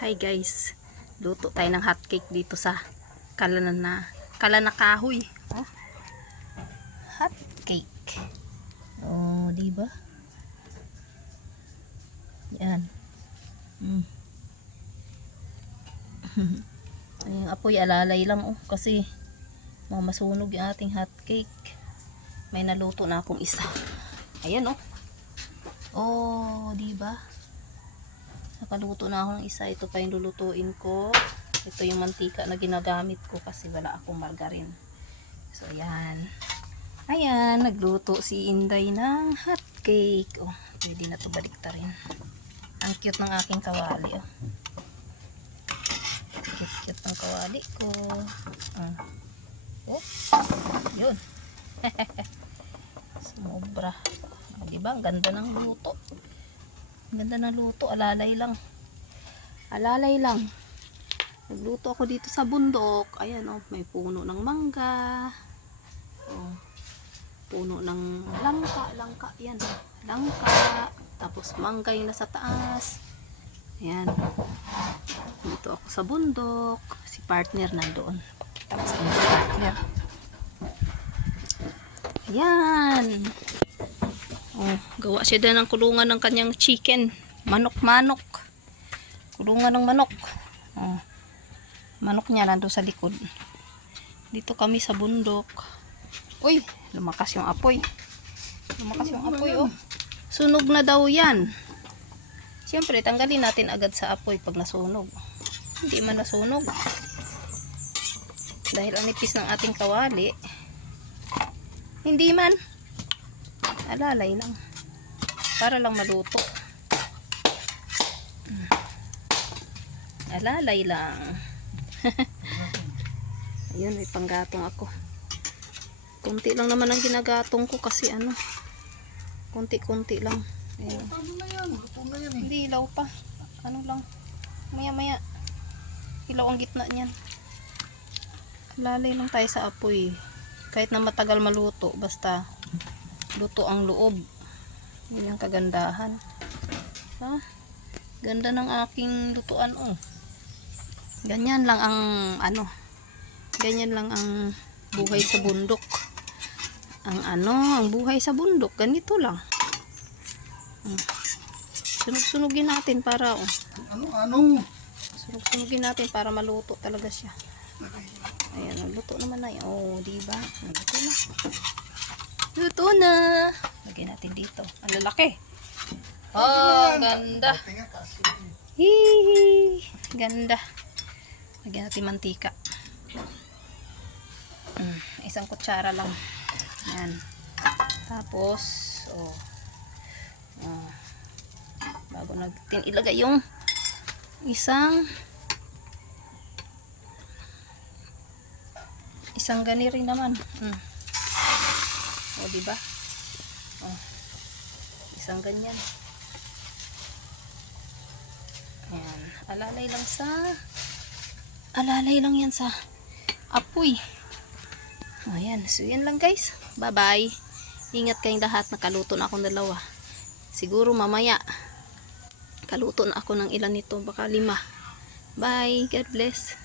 Hi guys, luto tayo ng hotcake dito sa kalana kahoy. Oh, hotcake. Oh, di ba? Yan. Yung apoy alalay lang kasi masunog yung ating hotcake. May naluto na akong isa. Ayan oh. Oh, di ba? Nakaluto na ako ng isa. Ito pa yung lulutuin ko. Ito yung mantika na ginagamit ko kasi wala akong margarine. So, ayan. Ayan, nagluto si Inday ng hotcake. Oh, pwede na ito baliktarin. Ang cute ng aking kawali. Oh. Cute ng kawali ko. Oh, yun. Sumobra. Diba? Ang ganda ng luto. Ganda na luto, alalay lang. Alalay lang. Nagluto ako dito sa bundok. Ayan oh, may puno ng mangga. Oh, puno ng langka, yan. Langka. Tapos mangga yung nasa taas. Ayan. Dito ako sa bundok. Si partner nandoon. Tapos si partner. Ayan. Oh, gawa siya din ng kulungan ng kanyang chicken. Manok. Kulungan ng manok. Oh, manok niya nando sa likod. Dito kami sa bundok. Uy, lumakas yung apoy. Oh. Sunog na daw yan. Siyempre, tanggalin natin agad sa apoy pag nasunog. Hindi man nasunog. Dahil ang nipis ng ating kawali. Hindi man. Alalay lang. Para lang maluto. Alalay lang. Ayun, may panggatong ako. Kunti lang naman ang ginagatong ko kasi kunti-kunti lang. Ayun. Hindi, ilaw pa. Ano lang. Maya-maya. Ilaw ang gitna niyan. Alalay lang tayo sa apoy. Kahit na matagal maluto. Basta luto ang loob. Yun yung kagandahan. Ha? Ganda ng aking lutuan oh. Ganyan lang ang ganyan lang ang buhay sa bundok. Ang buhay sa bundok, ganito lang. Sunog-sunugin natin para Sunog-sunugin natin para maluto talaga siya. Ayan, luto naman na yan. Oh, diba? Luto na. Luto na. Lagyan natin dito. Ang lalaki. Oh, ganda. Hihi. Ganda. Lagyan natin mantika. Isang kutsara lang. Yan. Tapos, bago natin ilagay yung isang ganiri naman. O, diba? Isang ganyan. Ayan. Alalay lang yan sa apoy. Ayan. So, yan lang guys. Bye-bye. Ingat kayong lahat. Nakaluto na akong dalawa. Siguro mamaya kaluto na ako ng ilan nito. Baka 5. Bye. God bless.